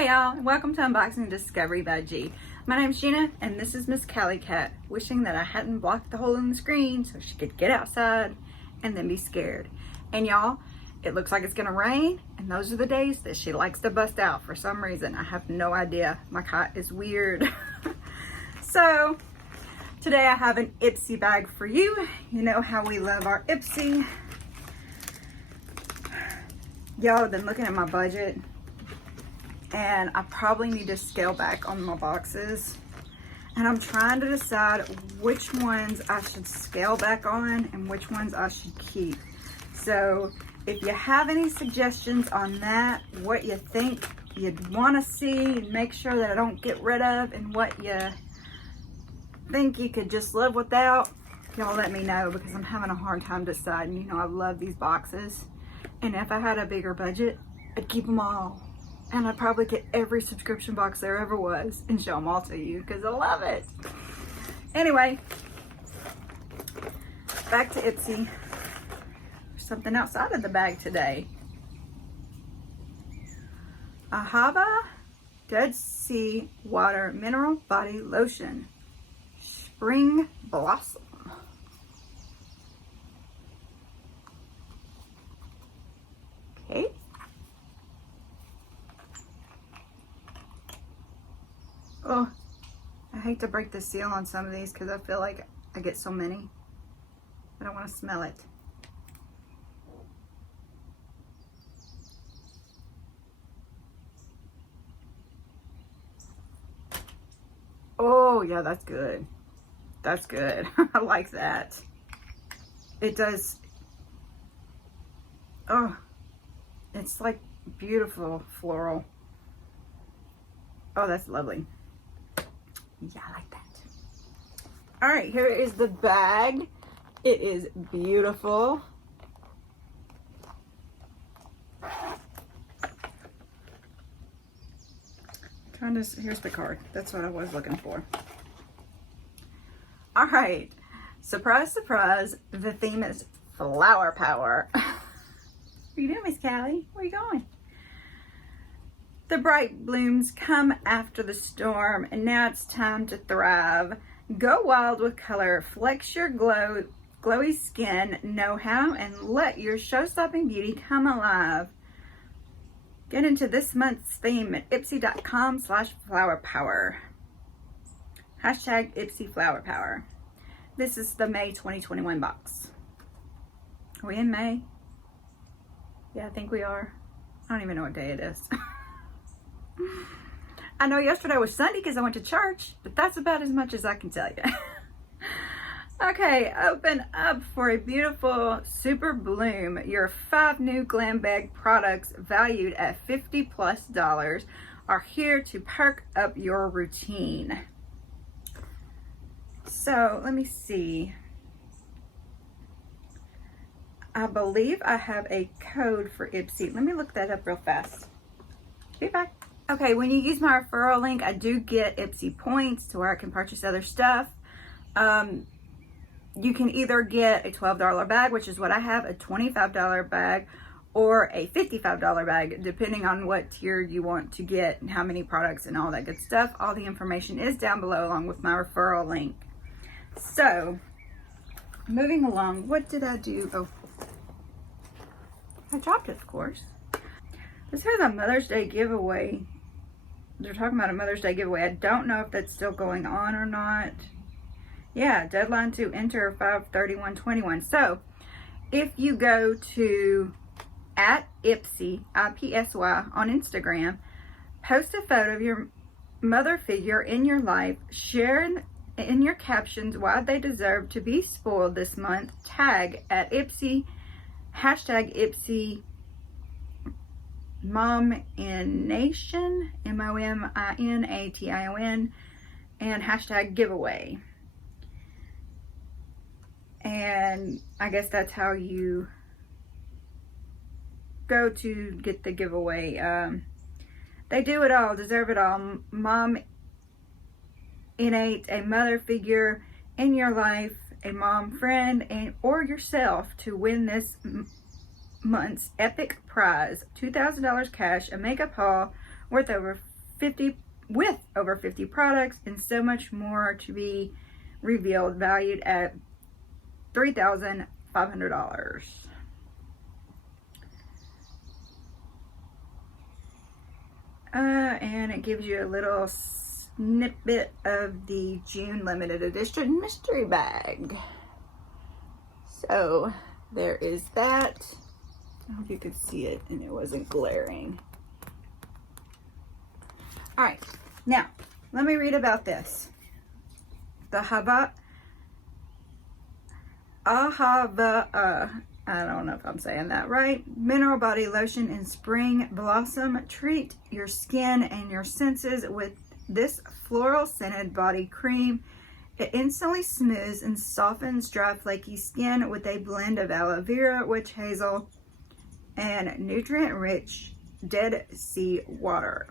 Hey y'all, welcome to Unboxing Discovery by G. My name's Gina and this is Miss Cali Cat, wishing that I hadn't blocked the hole in the screen so she could get outside and then be scared. And y'all, it looks like it's gonna rain and those are the days that she likes to bust out for some reason. I have no idea. My cat is weird. So today I have an Ipsy bag for you. You know how we love our Ipsy. Y'all have been looking at my budget and I probably need to scale back on my boxes, and I'm trying to decide which ones I should scale back on and which ones I should keep. So if you have any suggestions on that, what you think you'd want to see, make sure that I don't get rid of, and what you think you could just live without, y'all let me know, because I'm having a hard time deciding. You know, I love these boxes, and if I had a bigger budget, I'd keep them all. And I'd probably get every subscription box there ever was and show them all to you because I love it. Anyway, back to Ipsy. There's something outside of the bag today. AHAVA Dead Sea Water Mineral Body Lotion. Spring Blossom. Okay. Oh, I hate to break the seal on some of these because I feel like I get so many. I don't want to smell it. Oh, yeah, that's good. That's good. I like that. It does. Oh, it's like beautiful floral. Oh, that's lovely. Yeah, I like that. All right, here is the bag. It is beautiful. Here's the card. That's what I was looking for. All right, surprise, surprise. The theme is flower power. What are you doing, Miss Callie? Where are you going? The bright blooms come after the storm, and now it's time to thrive. Go wild with color, flex your glowy skin know-how, and let your show-stopping beauty come alive. Get into this month's theme at ipsy.com/flowerpower. Hashtag ipsyflowerpower. This is the May 2021 box. Are we in May? Yeah, I think we are. I don't even know what day it is. I know yesterday was Sunday because I went to church, but that's about as much as I can tell you. Okay, open up for a beautiful super bloom. Your 5 new Glam Bag products valued at $50+ are here to perk up your routine. So let me see. I believe I have a code for Ipsy. Let me look that up real fast. Be back. Okay, when you use my referral link, I do get Ipsy points to where I can purchase other stuff. You can either get a $12 bag, which is what I have, a $25 bag, or a $55 bag, depending on what tier you want to get and how many products and all that good stuff. All the information is down below along with my referral link. So, moving along, what did I do? Oh, I dropped it, of course. This has a Mother's Day giveaway. They're talking about a Mother's Day giveaway. I don't know if that's still going on or not. Yeah, deadline to enter 5/31/21. So, if you go to @Ipsy, IPSY, on Instagram, post a photo of your mother figure in your life, share in your captions why they deserve to be spoiled this month, tag @Ipsy, hashtag Ipsy Mom in Nation, MOMINATION, and hashtag giveaway. And I guess that's how you go to get the giveaway. They do it all, deserve it all. Mom innate, a mother figure in your life, a mom friend, and or yourself to win this month's epic prize, $2,000 cash, a makeup haul, with over 50 products and so much more to be revealed, valued at $3,500. And it gives you a little snippet of the June limited edition mystery bag. So there is that. I hope you could see it and it wasn't glaring. All right, now let me read about this. The AHAVA, I don't know if I'm saying that right, mineral body lotion in spring blossom. Treat your skin and your senses with this floral scented body cream. It instantly smooths and softens dry flaky skin with a blend of aloe vera, witch hazel, and nutrient rich Dead Sea water.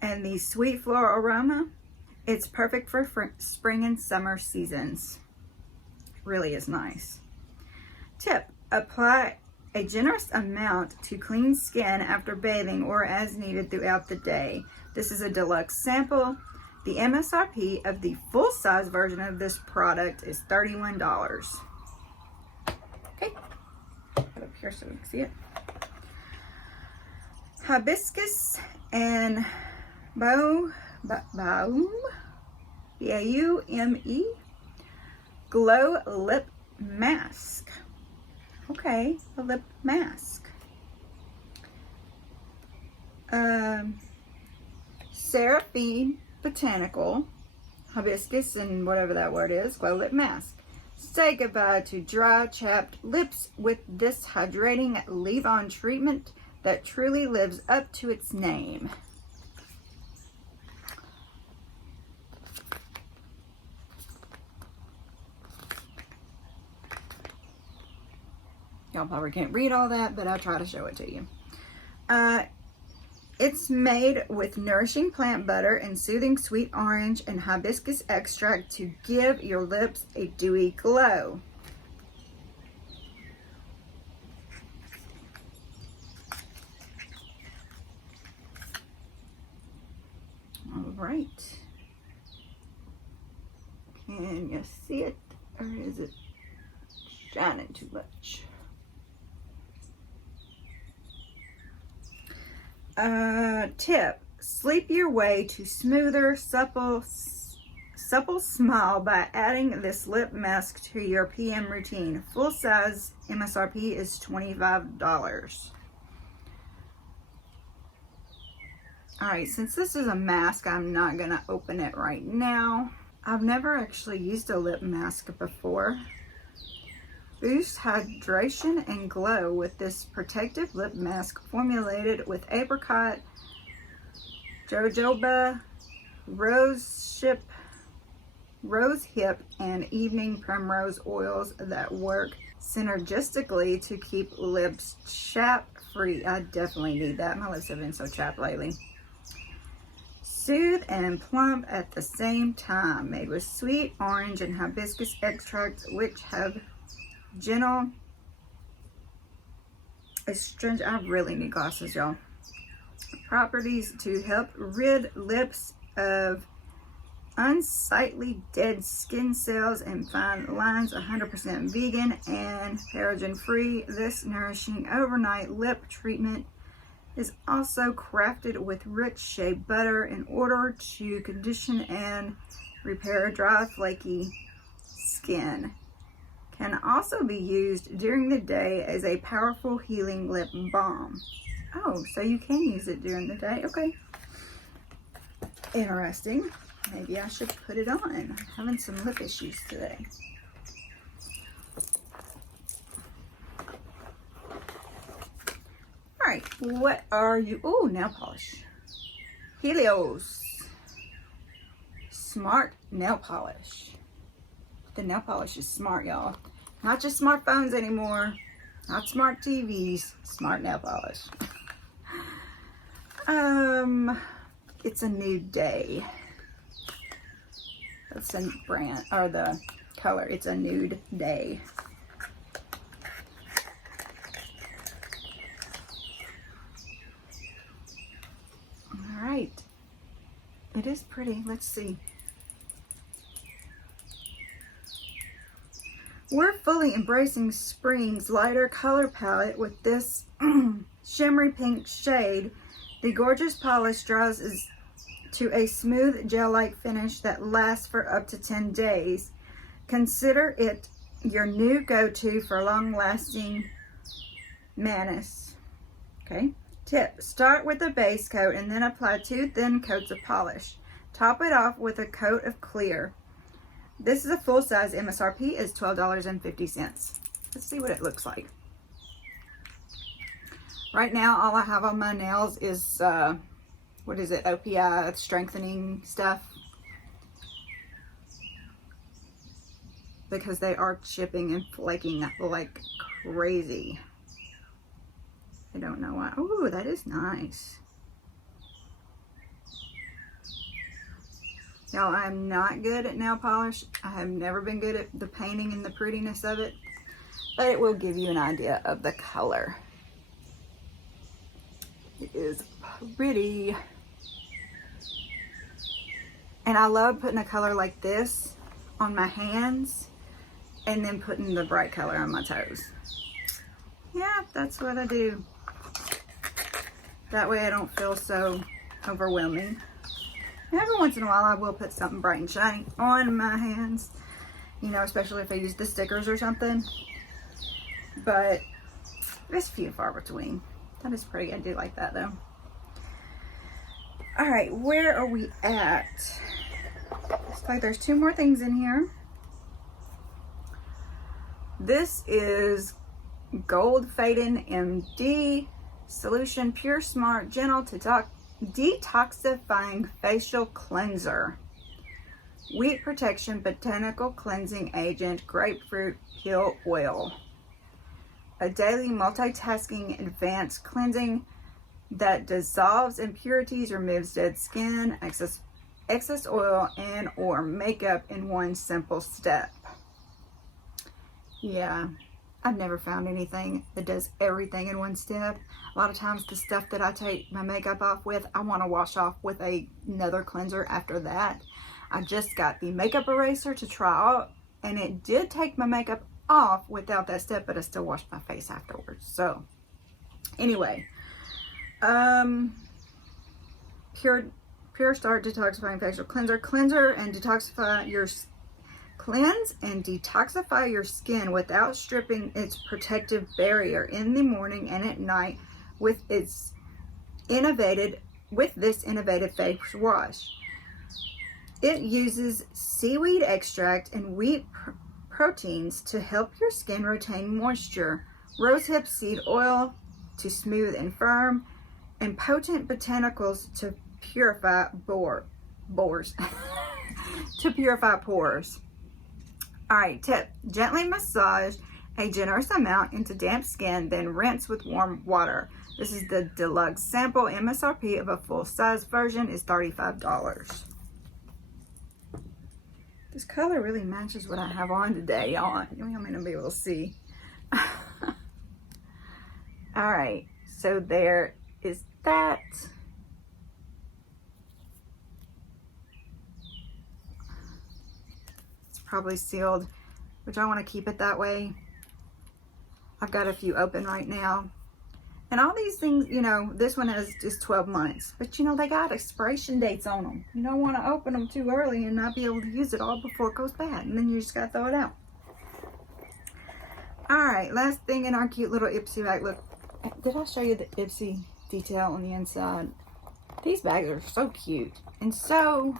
And the sweet floral aroma, it's perfect for spring and summer seasons. Really is nice. Tip: apply a generous amount to clean skin after bathing or as needed throughout the day. This is a deluxe sample. The MSRP of the full-size version of this product is $31. Okay, put it up here so we can see it. Hibiscus and Baume, B-A-U-M-E, Glow Lip Mask. Okay, a lip mask. Seraphinebotanicals, hibiscus and whatever that word is, glow lip mask. Say goodbye to dry, chapped lips with this hydrating leave-on treatment that truly lives up to its name. Y'all probably can't read all that, but I'll try to show it to you. It's made with nourishing plant butter and soothing sweet orange and hibiscus extract to give your lips a dewy glow. All right. Can you see it, or is it shining too much? Tip: sleep your way to smoother, supple smile by adding this lip mask to your PM routine. Full size MSRP is $25. All right, since this is a mask, I'm not gonna open it right now. I've never actually used a lip mask before. Boost hydration and glow with this protective lip mask formulated with apricot, jojoba, rosehip, and evening primrose oils that work synergistically to keep lips chap-free. I definitely need that. My lips have been so chapped lately. Soothe and plump at the same time. Made with sweet orange and hibiscus extracts, which have gentle astringent, I really need glasses, y'all, properties to help rid lips of unsightly dead skin cells and fine lines. 100% vegan and paraben free. This nourishing overnight lip treatment is also crafted with rich shea butter in order to condition and repair dry, flaky skin. Can also be used during the day as a powerful healing lip balm. Oh, so you can use it during the day. Okay. Interesting. Maybe I should put it on. I'm having some lip issues today. All right, what are you? Oh, nail polish. HELIOS Smart Nail Polish. The nail polish is smart, y'all. Not just smartphones anymore. Not smart TVs. Smart nail polish. It's a nude day. That's the brand, or the color. It's a nude day. It is pretty. Let's see. We're fully embracing spring's lighter color palette with this shimmery pink shade. The gorgeous polish draws to a smooth gel-like finish that lasts for up to 10 days. Consider it your new go-to for long-lasting manis. Okay. Tip: start with a base coat and then apply 2 thin coats of polish. Top it off with a coat of clear. This is a full size. MSRP is $12.50. Let's see what it looks like. Right now, all I have on my nails is, what is it, OPI strengthening stuff. Because they are chipping and flaking like crazy. I don't know why. Ooh, that is nice. Y'all, I'm not good at nail polish. I have never been good at the painting and the prettiness of it. But it will give you an idea of the color. It is pretty. And I love putting a color like this on my hands and then putting the bright color on my toes. Yeah, that's what I do. That way I don't feel so overwhelming. Every once in a while I will put something bright and shiny on my hands, you know, especially if I use the stickers or something, but it's few and far between. That is pretty. I do like that though. All right, where are we at? Looks like there's 2 more things in here. This is GOLDFADEN Solution Pure Smart Gentle Detoxifying Facial Cleanser. Wheat Protection Botanical Cleansing Agent Grapefruit Peel Oil. A daily multitasking advanced cleansing that dissolves impurities, removes dead skin, excess oil, and or makeup in one simple step. Yeah, I've never found anything that does everything in one step. A lot of times the stuff that I take my makeup off with, I want to wash off with another cleanser after that. I just got the makeup eraser to try out, and it did take my makeup off without that step, but I still washed my face afterwards. So anyway, Pure Start Detoxifying Facial Cleanser. Cleanse and detoxify your skin without stripping its protective barrier in the morning and at night with this innovative face wash. It uses seaweed extract and wheat proteins to help your skin retain moisture, rosehip seed oil to smooth and firm, and potent botanicals to purify pores. To purify pores. Alright, tip: gently massage a generous amount into damp skin, then rinse with warm water. This is the Deluxe Sample. MSRP of a full-size version is $35. This color really matches what I have on today, y'all. You may not be able to see. Alright, so there is that. Probably sealed, which I want to keep it that way. I've got a few open right now, and all these things, you know, this one has just 12 months, but you know, they got expiration dates on them. You don't want to open them too early and not be able to use it all before it goes bad, and then you just gotta throw it out. All right, last thing in our cute little Ipsy bag. Look, did I show you the Ipsy detail on the inside? These bags are so cute and so,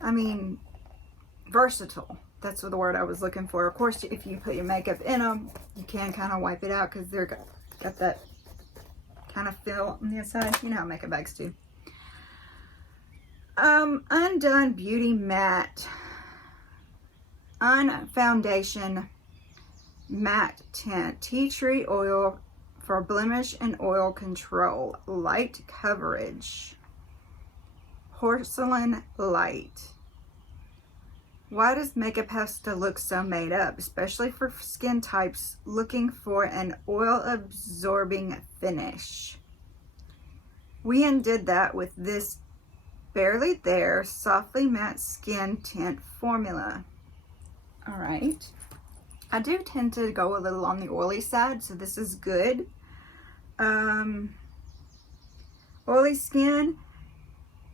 I mean, versatile. That's the word I was looking for. Of course, if you put your makeup in them, you can kind of wipe it out because they're got that kind of feel on the inside. You know how makeup bags do. Undonebeauty Matte Unfoundation Matte Tint Tea Tree Oil for blemish and oil control. Light coverage. Porcelain light. Why does makeup have to look so made up, especially for skin types looking for an oil-absorbing finish? We undid that with this Barely There Softly Matte Skin Tint Formula. All right. I do tend to go a little on the oily side, so this is good. Oily skin,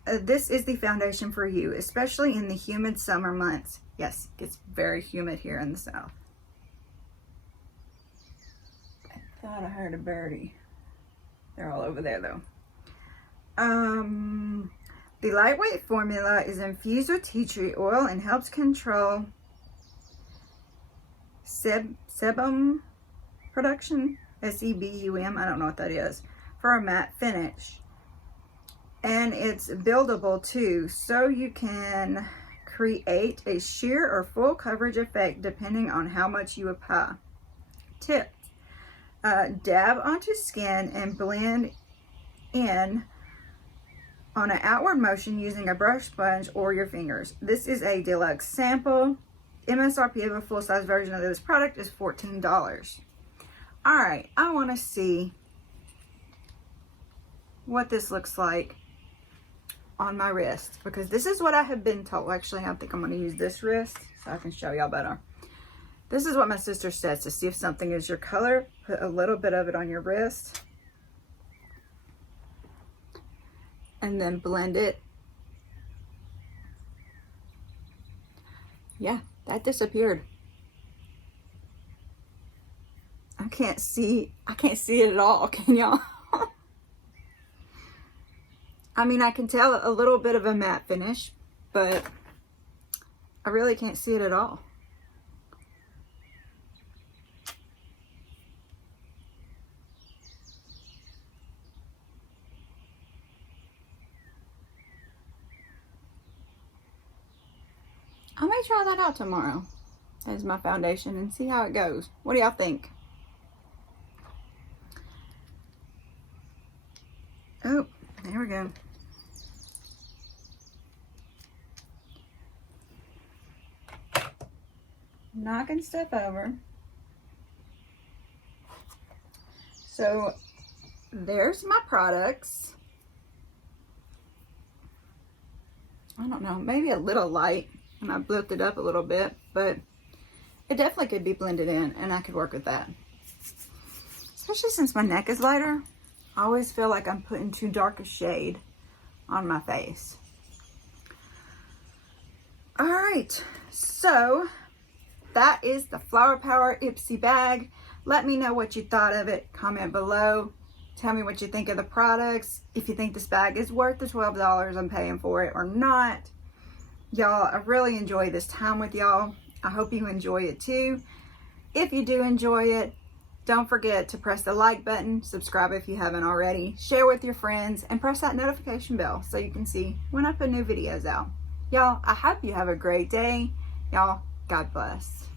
this is the foundation for you, especially in the humid summer months. Yes, it gets very humid here in the south. I thought I heard a birdie. They're all over there though. The lightweight formula is infused with tea tree oil and helps control sebum production, S-E-B-U-M, I don't know what that is, for a matte finish. And it's buildable too, so you can create a sheer or full coverage effect depending on how much you apply. Tip: dab onto skin and blend in on an outward motion using a brush sponge or your fingers. This is a deluxe sample. MSRP of a full-size version of this product is $14. All right, I want to see what this looks like on my wrist, because this is what I have been told. Actually, I think I'm going to use this wrist so I can show y'all better. This is what my sister says to see if something is your color. Put a little bit of it on your wrist and then blend it. Yeah, that disappeared. I can't see it at all, can y'all? I mean, I can tell a little bit of a matte finish, but I really can't see it at all. I may try that out tomorrow as my foundation and see how it goes. What do y'all think? Oh, there we go. Knocking stuff over. So there's my products. I don't know, maybe a little light, and I blew it up a little bit, but it definitely could be blended in, and I could work with that. Especially since my neck is lighter, I always feel like I'm putting too dark a shade on my face. All right, so that is the Flowerpower Ipsy bag. Let me know what you thought of it. Comment below. Tell me what you think of the products. If you think this bag is worth the $12 I'm paying for it or not. Y'all, I really enjoy this time with y'all. I hope you enjoy it too. If you do enjoy it, don't forget to press the like button, subscribe if you haven't already, share with your friends, and press that notification bell so you can see when I put new videos out. Y'all, I hope you have a great day. Y'all, God bless.